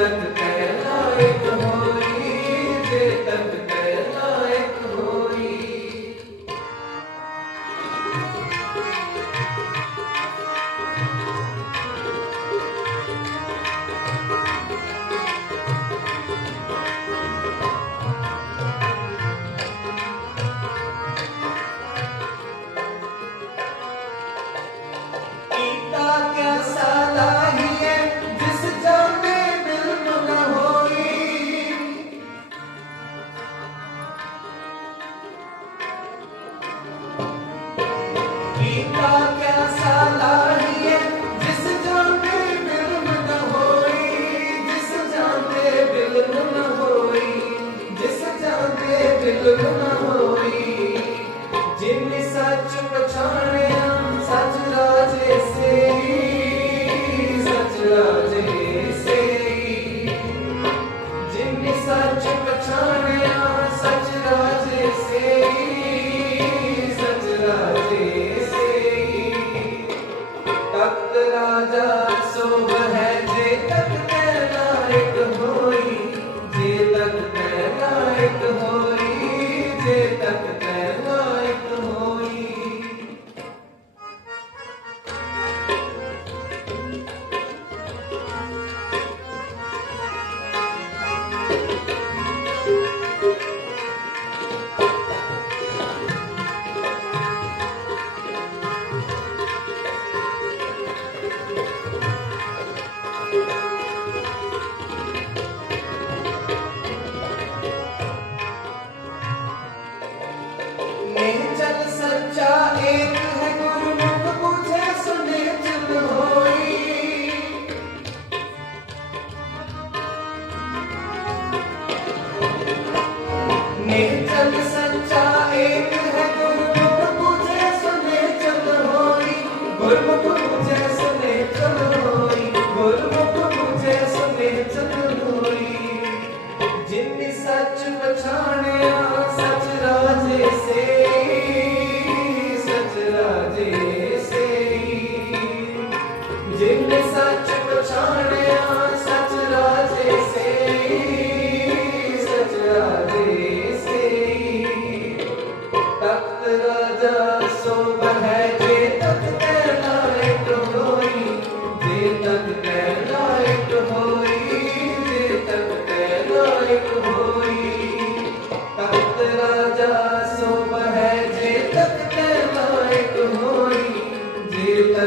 Thank you. नेह चल सच्चा एक